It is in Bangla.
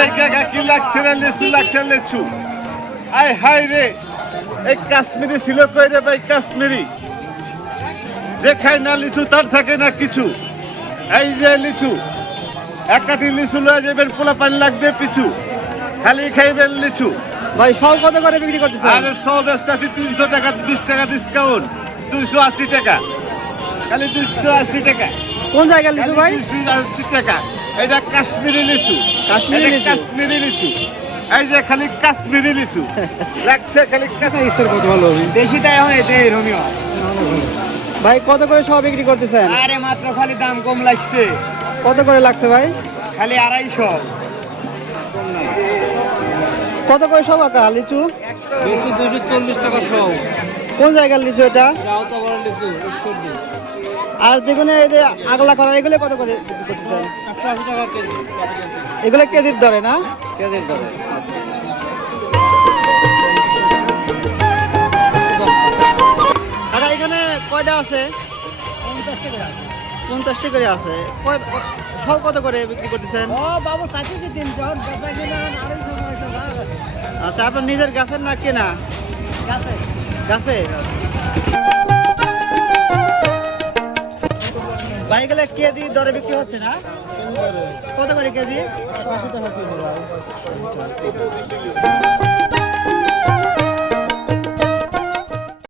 দেখা কি লাগছে না লিচু আয় হায় রে এই কাশ্মীরি ছিল কই রে ভাই কাশ্মীরি যে খায় না লিচু তার থাকে না কিছু এই যে লিচু একাটি লিচু লয়ে যাবেন পোলা পানি লাগবে পিছু খালি খাইবেন লিচু ভাই সব কত করে বিক্রি করতেছেন? আরে সব বেচতেছি 300 টাকা 20 টাকা ডিসকাউন্ট 280 টাকা খালি 280 টাকা কোন জায়গার লিচু ভাই? 280 টাকা এটা কাশ্মীরি লিচু কাশ্মীরি এটা লিচু? কাশ্মীরি লিচু এই যে খালি কাশ্মীরি লিচু লাগছে খালি কত ভালো দেশিটা এখন এতে রোমিও। ভাই কত করে সব বিক্রি করতেছেন? আরে মাত্র খালি দাম কম লাগছে, কত করে লাগছে ভাই? খালি 250। কত করে সব আঁকা লিচু? বেশি 240 টাকা সব। কোন জায়গার লিচু এটা? রাউতাবাড়ি লিচু ঈশ্বরদী, আর যেগুলো এই যে আগলা করা এগুলো কত করে বিক্রি করতেছেন? 180 টাকা কেজি। এগুলো কেজির দরে না? কেজির দরে। কাকা এখানে কয়টা আছে? 50 টাকা করে আছে। সব কত করে বিক্রি করতেছেন? ও বাবু চাচি কি 300 বেচা কিনা আরো 200 আচ্ছা আপনার নিজের গাছের না কেনা? আছে। গাছে ভাই গেলে কেজি দরে বিক্রি হচ্ছে না? কত করে কেজি? 80 টাকা কেজি।